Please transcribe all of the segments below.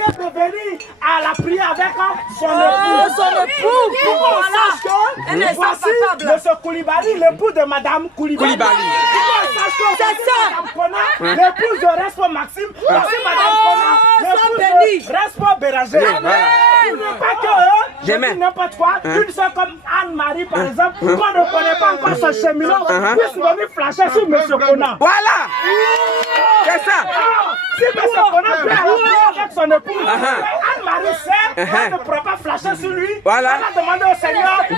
marié de venir à la prière avec son époux. Son époux. Pour qu'on sache que voici M. Koulibaly, l'époux de Mme Koulibaly. Pour qu'on sache que Mme Kona, l'épouse de Respo Maxime. Voici Mme Kona, l'épouse de Respo Bérangé. Il n'est pas que eux, je dis n'importe quoi. Une seule comme Anne-Marie, par exemple, qu'on ne connaît pas encore ce cheminot, puisse venir flasher sur M. Kona. Voilà. C'est ça. Si M. Kona peut aller avec son épouse, Anne-Marie sait, elle ne pourra pas flasher sur lui. Elle a demandé au Seigneur de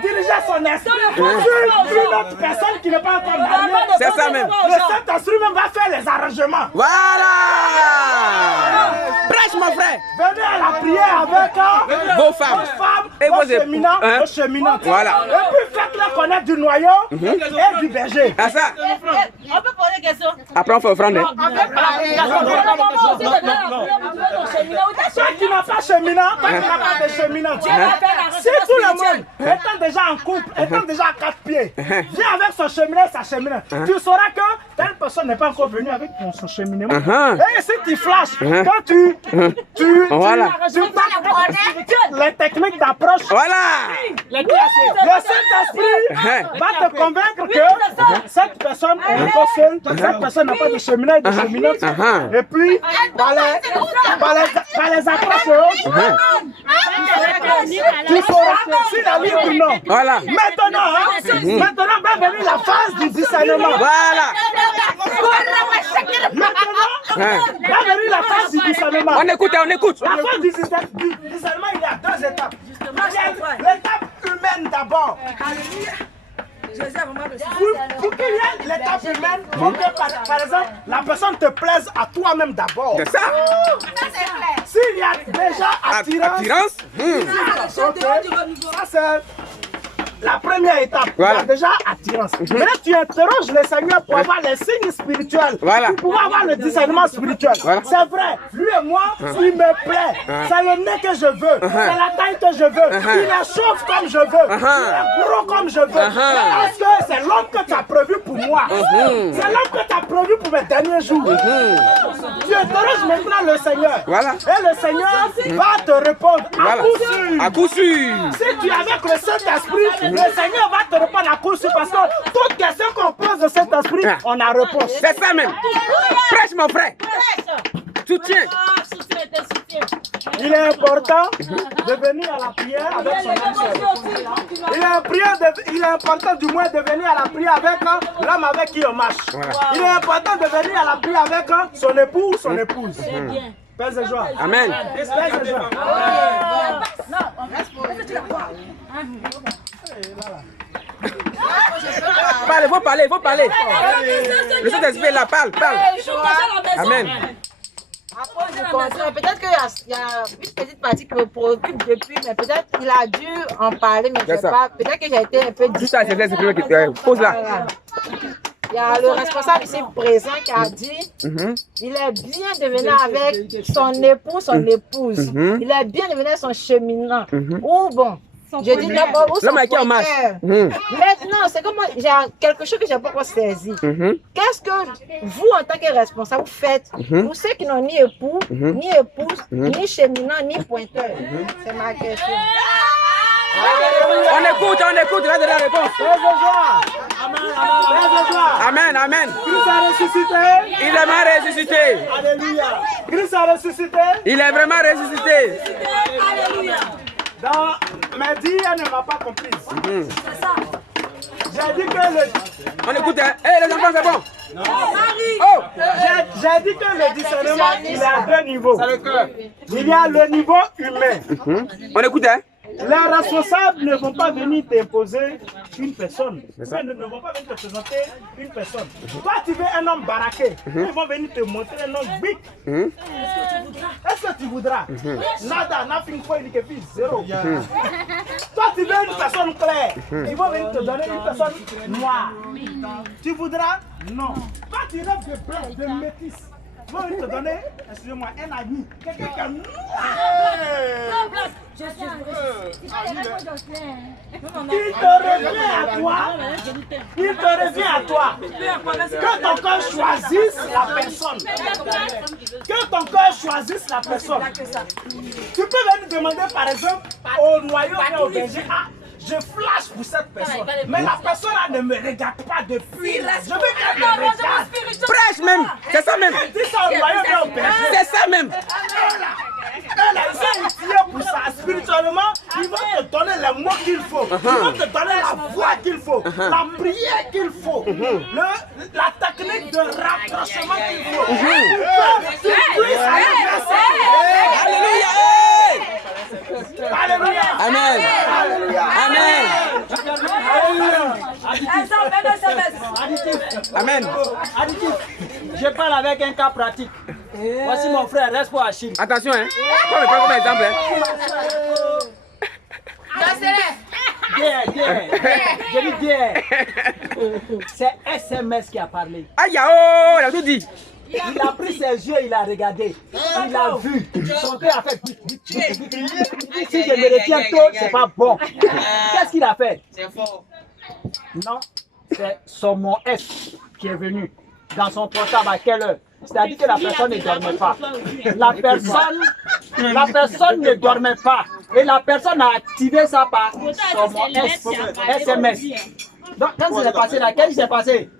diriger son esprit sur une autre personne qui n'est pas encore mariée. C'est ça même. Le Saint-Esprit même va faire les arrangements. Voilà. Prêche mon frère. Venez à la prière avec vos femmes et vos cheminants, vos cheminantes. Voilà. Et puis faites-le connaître du noyau et du berger. À ça. On peut poser des questions. Après on fait offrande. Ceux qui n'ont pas cheminant, quand tu n'as pas de cheminant, si tout le monde étant déjà en couple, étant déjà à 4 pieds, vient avec son cheminot et sa cheminante, tu sauras que telle personne n'est pas encore venue avec son cheminot. Et si tu flashes, quand tu les techniques d'approche, le Saint-Esprit va te convaincre que cette personne est encore seule, cette personne n'a pas de cheminot et de cheminante. Et puis, par les approches, tu sauras si la vie ou non. Voilà. Maintenant va venir la phase du discernement. Voilà. Maintenant, va venir la phase du discernement. On écoute, on écoute. La phase du discernement, il y a 2 étapes. L'étape humaine d'abord. Pour qu'il y ait l'étape humaine, faut que par exemple, la personne te plaise à toi-même d'abord. C'est ça. S'il y a déjà attirance, ça c'est la première étape. Il y a déjà attirance. Mais tu interroges le Seigneur pour avoir les signes spirituels, pour pouvoir avoir le discernement spirituel. C'est vrai, lui et moi, il me plaît. C'est le nez que je veux, c'est la taille que je veux. Il est chauve comme je veux, il est gros comme je veux. Parce que c'est l'homme que tu as prévu pour moi. C'est l'homme que tu as prévu pour mes derniers jours. Tu interroges maintenant le Seigneur. Et le Seigneur va te répondre à coup sûr. À coup sûr. Si tu es avec le Saint-Esprit, le Seigneur va te répondre à coup sûr parce que toute question qu'on pose au Saint-Esprit, on a réponse. C'est ça même. Prêche mon frère. Soutien. Il est important de venir à la prière avec son âme. Il est important du moins de venir à la prière avec l'homme avec qui on marche. Il est important de venir à la prière avec son époux ou son épouse. Paix et joie. Amen. Paix et joie. Parlez, faut parler, faut parler. Le Saint-Esprit là, parle. Amen. Peut-être qu'il y a une petite partie qui me préoccupe depuis, mais peut-être qu'il a dû en parler, mais je ne sais pas. Peut-être que j'ai été un peu juste ça, c'est pose là. Il y a le responsable ici présent qui a dit il est bien de venir avec son époux, son épouse. Il est bien de venir avec son cheminant. Ou bon, je dis d'abord où son pointeur. Maintenant, c'est comme j'ai quelque chose que je n'ai pas encore saisi. Qu'est-ce que vous, en tant que responsable, vous faites pour ceux qui n'ont ni époux, ni épouse, ni cheminant, ni pointeur? C'est ma question. On écoute, là de la réponse. Amen. Christ a ressuscité. Il est vraiment ressuscité. Alléluia. Christ a ressuscité. Il est vraiment ressuscité. Alléluia. Mais dit, elle ne m'a pas comprise. C'est ça. J'ai dit que le... On écoute, les enfants, c'est bon. Non, Marie. Oh. J'ai dit que le discernement, il est à 2 niveaux. Il y a le niveau humain. On écoute, Les responsables ne vont pas venir t'imposer une personne. Ils ne vont pas venir te présenter une personne. Toi, tu veux un homme baraqué. Ils vont venir te montrer un homme big. Est-ce que tu voudras? Nada, nothing for you, zéro. Toi, tu veux une personne claire. Ils vont venir te donner une personne noire. Tu voudras? Non. Toi, tu rêves de blanc, de métis. Ils vont venir te donner, excusez-moi, un ami. Quelqu'un qui a noir. Il te revient à toi que ton cœur choisisse la personne. que ton cœur choisisse la personne. Tu peux venir demander par exemple au noyau et au berger, ah, je flash pour cette personne. Mais la personne là ne me regarde pas depuis là. Je veux qu'elle me regarde. Prêche même. C'est ça même. Dis ça au noyau et au berger. C'est ça même. Elle a été utilisée pour ça. Spirituellement, ils vont te donner les mots qu'il faut. Ils vont te donner la voix qu'il faut. La prière qu'il faut. La technique de rapprochement qu'il faut. Pour que tu puisses arriver à ça. Alléluia. Alléluia. Amen. Alléluia. Amen. Amen. Additif. Je parle avec un cas pratique. Voici mon frère, reste pour Achille. Attention, hein. On le prend comme exemple. Je dis c'est SMS qui a parlé. Aïe, oh, il a tout dit. Il a pris ses yeux, il a regardé. Il a vu. Son cœur a fait. Si je me retiens tôt, c'est pas bon. Qu'est-ce qu'il a fait? C'est fort. Non, c'est son mon S qui est venu dans son portable à quelle heure? C'est-à-dire que la personne ne dormait pas. La personne ne dormait pas. Et la personne a activé ça par son SMS. Donc, quand il s'est passé là, qu'est-ce qui s'est passé?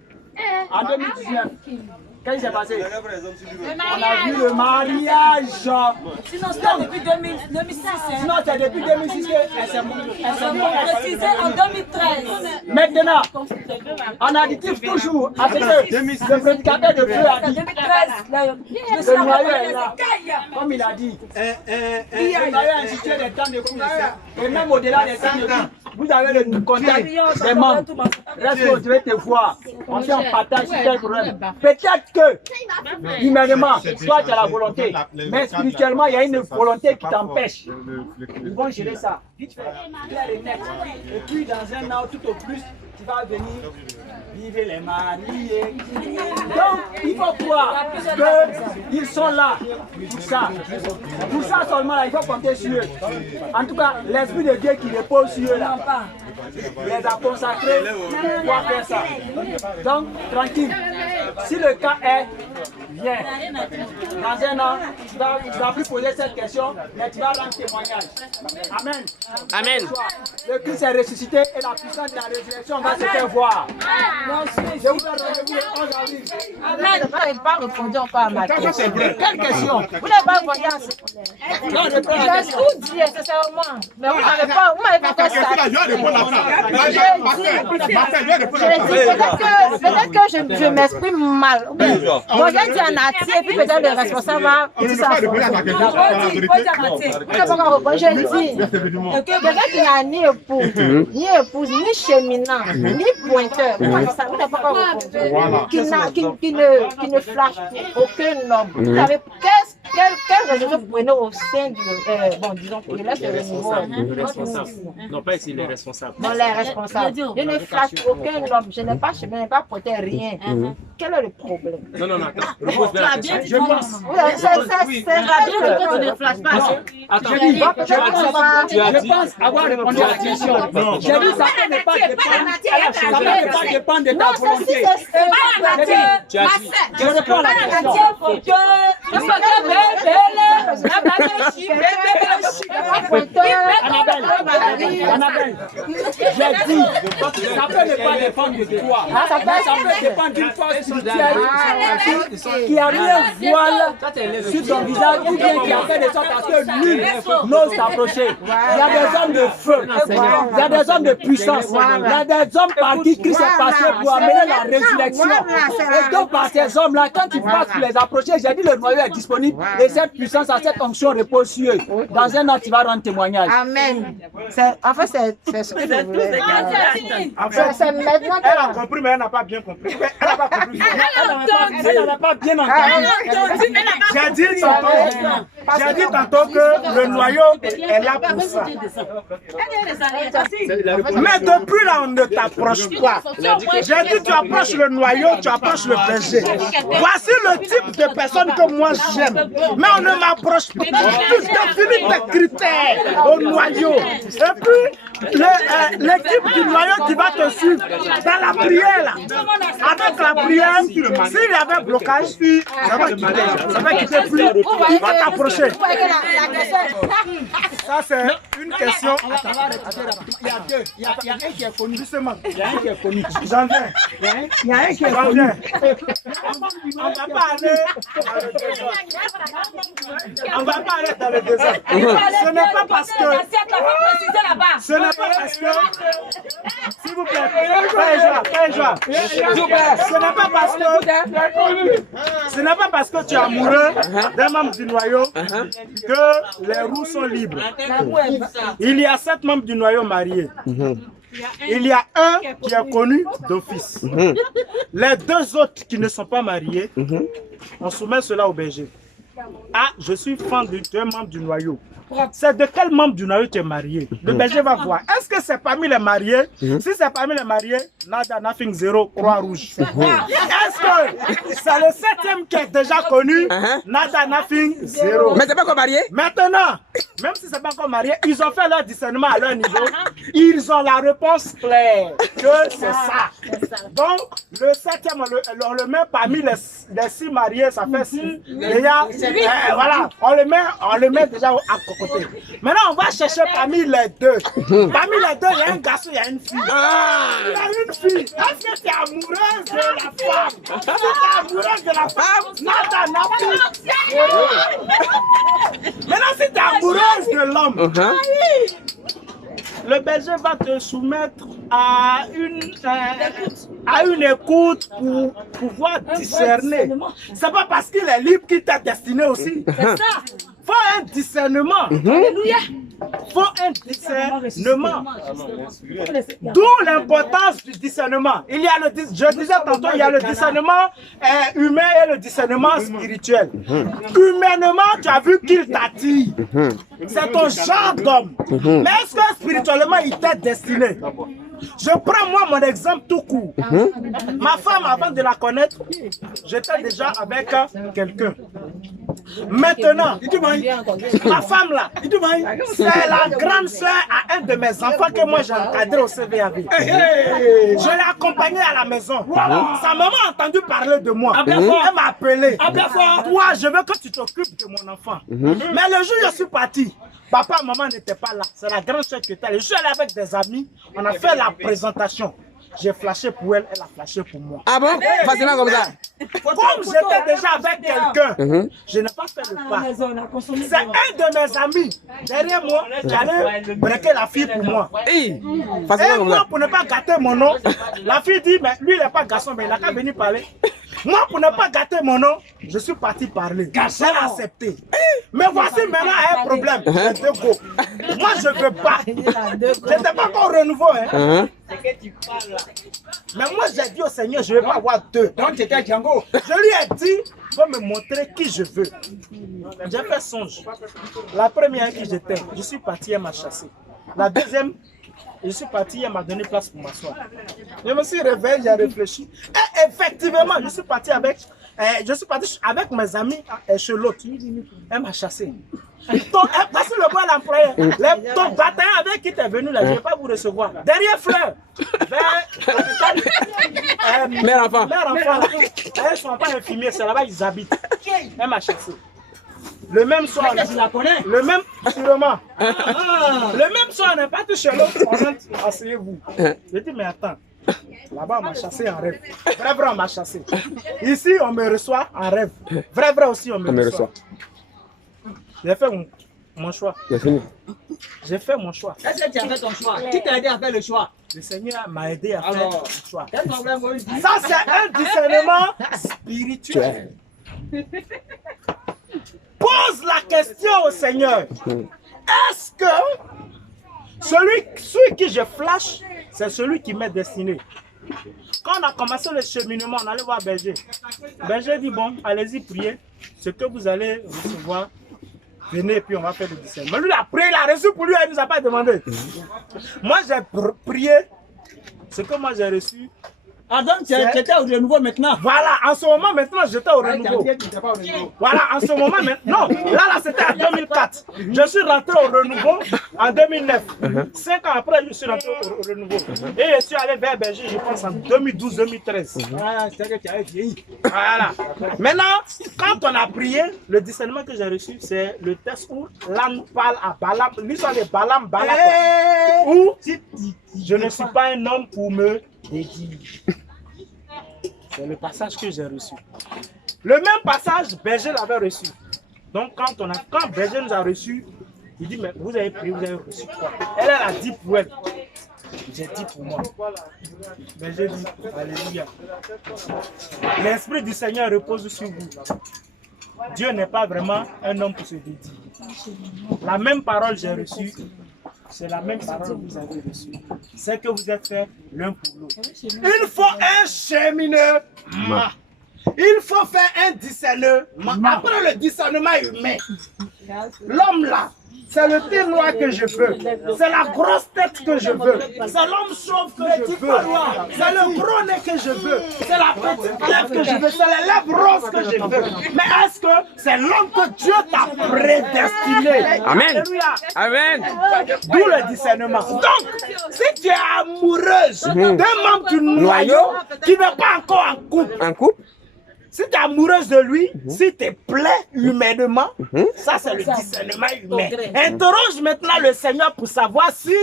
En 2019. Qu'est-ce qui s'est passé? On a vu le mariage. Sinon, c'était depuis 2006. Sinon, c'est depuis 2006 qu'elle s'est Précisé en 2013. Maintenant, en additif toujours, à ce que le prédicateur de feu a dit, le noyau est là, comme il a dit. Le noyau a institué des temps de cours. Et même au-delà des temps de cours, vous avez le contact des membres. Reste, je vais te voir. On fait un partage sur quel problème. Peut-être que, humainement, toi tu as la volonté, mais spirituellement, il y a une volonté qui t'empêche. Ils vont gérer ça. Vite fait, clair et net. Et puis, dans un an, tout au plus, tu vas venir vivre les mariés. Donc, il faut croire qu'ils sont là pour ça. Pour ça seulement, là, il faut compter sur eux. En tout cas, l'Esprit de Dieu qui repose sur eux, là, les a consacrés pour faire ça. Donc, tranquille. Si le cas est, viens. Dans un an, tu vas plus poser cette question, mais tu vas rendre témoignage. Amen. Amen. Le Christ est ressuscité et la puissance de la résurrection va se faire voir. Je vous donne rendez-vous le 11 avril. Amen. Vous n'avez pas répondu encore à ma question. Quelle question? Vous n'avez pas répondu à cette question. Non, je prends la J'ai question. tout dit, sincèrement. Mais vous m'avez pas encore peut-être que je m'exprime mal. Bon, j'ai dit en entier, puis peut-être le responsable va dire ça. J'ai dit, quelqu'un qui n'a ni épouse, ni cheminant, ni pointeur. Vous n'avez pas encore répondu. Qui ne flash aucun homme. Vous avez quelle raison vous prenez au sein du... bon, disons que là, c'est le niveau... Non, pas ici, les responsables. Non, les responsables. Je ne flash aucun homme. Je n'ai pas chemin, je n'ai pas porté rien. Quel est le problème? Non, attends. Repose bien la question. Je pense. C'est tu ne flashes pas. Attends, Je pense avoir répondu à la question. J'ai dit ça ne peut pas dépendre de ta volonté. tu as dit. Je réponds à la question. Annabelle, j'ai dit, ça peut ne pas dépendre de toi. Ça peut dépendre d'une force spirituelle qui a mis un voile sur ton visage ou bien qui a fait de sorte à ce que nul n'ose s'approcher. Il y a des hommes de feu, il y a des hommes de puissance, il y a des hommes par qui Christ est passé pour amener la résurrection. Et donc par ces hommes-là, quand tu passes pour les approcher, j'ai dit le noyau est disponible et cette puissance, à cette onction repose sur eux. Dans un an, tu vas rendre témoignage. Amen. En fait, c'est ce que je voulais. C'est maintenant Elle a compris, mais elle n'a pas bien compris. Elle n'a pas compris. Elle n'a pas bien entendu. J'ai dit tantôt que le noyau est là pour ça. Mais depuis là, on ne t'approche pas. J'ai dit tu approches le noyau, tu approches le berger. Voici le type de personne que moi j'aime. Mais on ne m'approche pas. Tu définis tes critères au noyau. Et puis, l'équipe du noyau qui va te suivre dans la prière là. Avec la prière, s'il y avait blocage, ça va quitter plus. Il va t'approcher. Ça c'est une question. Il y a deux. Il y a un qui est connu. Justement. Il y a un qui est connu. J'en viens. Il y a un qui est J'en connu. viens. On va pas aller. On va pas aller dans le désert. Ce n'est pas parce que. Ce n'est pas parce que. S'il vous plaît, fais joie. Ce n'est pas parce que. Ce n'est pas parce que tu es amoureux d'un membre du noyau que les roues sont libres. Il y a 7 membres du noyau mariés. Il y a un qui est connu d'office. Les 2 autres qui ne sont pas mariés, on soumet cela au berger. Ah, je suis fan d'un membre du noyau. C'est de quel membre du noyau tu es marié? Le berger va voir. Est-ce que c'est parmi les mariés? Si c'est parmi les mariés, nada, nothing, 0, croix rouge. Est-ce que c'est le 7e qui est déjà connu? Nada, nothing, 0. Mais c'est pas encore marié? Maintenant, même si c'est pas encore marié, ils ont fait leur discernement à leur niveau. Ils ont la réponse claire que c'est ça. Donc, le 7e, on le met parmi les 6 mariés, ça fait 6. Déjà, voilà, on le met déjà à côté. Maintenant, on va chercher parmi les 2. Parmi les 2, il y a un garçon, il y a une fille. Il y a une fille. Est-ce que tu es amoureuse de la femme? Si tu es amoureuse de la femme, nada, nothing. Maintenant, si tu es amoureuse de l'homme, le berger va te soumettre à une écoute pour pouvoir discerner. C'est pas parce qu'il est libre qu'il t'a destiné aussi. C'est ça. Faut un discernement. Alléluia. Faut un discernement. D'où l'importance du discernement. Je disais tantôt, il y a le discernement humain et le discernement spirituel. Humainement, tu as vu qu'il t'attire. C'est ton genre d'homme. Mais est-ce que spirituellement, il t'est destiné? Je prends moi mon exemple tout court. Ma femme, avant de la connaître, j'étais déjà avec quelqu'un. Maintenant, ma femme là, c'est la grande soeur à un de mes enfants que moi j'ai encadré au CVAV. Je l'ai accompagnée à la maison. Sa maman a entendu parler de moi. Elle m'a appelé. Toi, je veux que tu t'occupes de mon enfant. Mais le jour où je suis parti, papa et maman n'étaient pas là. C'est la grande soeur qui était là. Je suis allé avec des amis. On a fait la présentation. J'ai flashé pour elle, elle a flashé pour moi. Ah bon? Facilement comme ça? Comme j'étais déjà avec quelqu'un, je n'ai pas fait le pas. C'est un de mes amis derrière moi qui allait breaker la fille pour moi. Hey, Et facilement comme moi, ça. pour ne pas gâter mon nom, la fille dit, mais lui il n'est pas garçon, mais il n'a qu'à venir parler. Moi, pour ne pas gâter mon nom, je suis parti parler. Elle a accepté. Mais voici maintenant un problème. J'ai 2 go. Moi, je ne veux pas. Je n'étais pas encore au renouveau. Hein. Mais moi, j'ai dit au Seigneur, je ne veux pas avoir 2. Donc, tu étais Django. Je lui ai dit, il faut me montrer qui je veux. J'ai fait songe. La première qui j'étais, je suis parti, elle m'a chassé. La deuxième, je suis parti, elle m'a donné place pour m'asseoir. Je me suis réveillé, j'ai réfléchi. Et effectivement, je suis parti avec mes amis chez l'autre. Elle m'a chassé. Voici le bon employé. Ton bataillon avec qui tu es venu là, je ne vais pas vous recevoir. Derrière Fleur, Mère enfant. Mère enfant, elles ne sont pas infirmières, c'est là-bas ils habitent. Elle m'a chassé. Le même soir, Tu la connais? le même, sûrement. Le même soir, on n'est pas tous chez l'autre, on rentre, asseyez-vous. Je dis, mais attends, là-bas, on m'a chassé en rêve. Vrai, vrai, on m'a chassé. Ici, on me reçoit en rêve. Vrai, vrai aussi, on me reçoit. J'ai fait mon choix. C'est fini. J'ai fait mon choix. Est-ce que tu as fait ton choix? Qui t'a aidé à faire le choix? Le Seigneur m'a aidé à faire Alors, mon choix. quel problème vous dites? Ça, c'est un discernement spirituel. Pose la question au Seigneur. Est-ce que celui qui je flash, c'est celui qui m'est destiné? Quand on a commencé le cheminement, on allait voir Berger. Berger dit, bon, allez-y, priez. Ce que vous allez recevoir, venez et puis on va faire le discernement. Mais lui, il a prié, il a reçu pour lui, il ne nous a pas demandé. Moi, j'ai prié. Ce que moi j'ai reçu, Ah donc tu étais au renouveau maintenant. Voilà, en ce moment maintenant, j'étais au renouveau. Voilà, en ce moment maintenant. Non, là c'était en 2004. Je suis rentré au renouveau en 2009. 5 ans après, je suis rentré au renouveau. Et je suis allé vers Belgique, je pense en 2012-2013. Ah, c'est que tu avais vieilli. Voilà. Maintenant, quand on a prié, le discernement que j'ai reçu, c'est le texte où l'âne parle à Balaam, l'histoire de Balaam, où je ne suis pas un homme pour me déguire. C'est le passage que j'ai reçu. Le même passage, Berger l'avait reçu. Donc quand Berger nous a reçu, il dit, mais vous avez prié, vous avez reçu quoi? Elle a dit pour elle. J'ai dit pour moi. Berger dit, alléluia. L'Esprit du Seigneur repose sur vous. Dieu n'est pas vraiment un homme pour se dédier. La même parole j'ai reçue, c'est la même parole que vous avez reçue. C'est que vous êtes faits l'un pour l'autre. Il faut un cheminement. Il faut faire un discernement. Après le discernement humain, l'homme là, c'est le thé noir que je veux. C'est la grosse tête que je veux. C'est l'homme chauve que je veux. C'est le gros nez que je veux. C'est la petite lèvre que je veux. C'est les lèvres roses que je veux. Mais est-ce que c'est l'homme que Dieu t'a prédestiné? Amen. Alléluia. Amen. D'où le discernement. Donc, si tu es amoureuse d'un membre du noyau qui n'est pas encore en couple, si tu es amoureuse de lui, si tu plais humainement, ça c'est le discernement humain. Interroge maintenant le Seigneur pour savoir si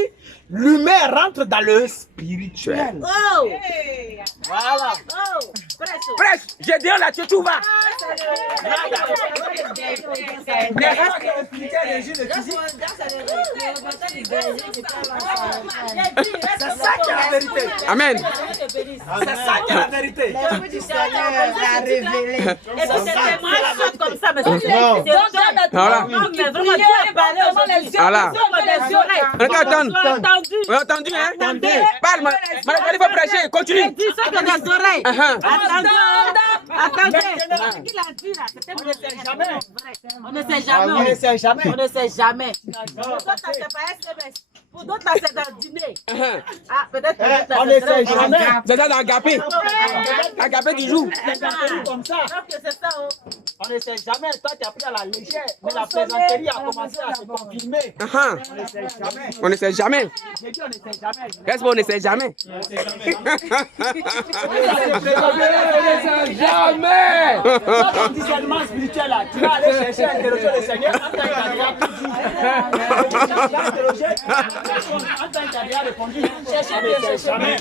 l'humain rentre dans le spirituel. Oh! Voilà. Oh! Prêche, j'ai dit là, tu tout va. C'est ça qui est la vérité. Amen. C'est ça qui est la vérité. L'Esprit du Seigneur a révélé. Et donc, c'était moi comme ça, mais c'est Voilà. non, mais vraiment, Dieu a parlé aux les yeux. Voilà. Les oreilles. On a entendu. Entendu. On a entendu, hein? Parle, Madame, il faut prêcher, continue. Dis ça dans les oreilles. Attendez. Maintenant. Ce qu'il a dit là, c'était On ne sait jamais. On ne sait jamais. On ne sait jamais. On ne sait jamais. Pour d'autres, ça c'est pas SMS. Pour d'autres, c'est dans le dîner. Ah, peut-être pour d'autres, On ne sait jamais. C'est ça dans Agapé. Agapé du jour. Comme ça. Donc, c'est ça. On ne sait jamais. Toi, tu as pris à la légère. Mais la plaisanterie a commencé à se confirmer. On ne sait jamais. On ne sait jamais. J'ai dit on ne sait jamais. Qu'est-ce qu'on ne sait jamais? Jamais! Dans ton discernement spirituel, là, tu vas aller chercher à interroger le Seigneur en tant qu'il a déjà tout dit. En tant qu'il a déjà répondu. Cherchez bien, cherchez jamais.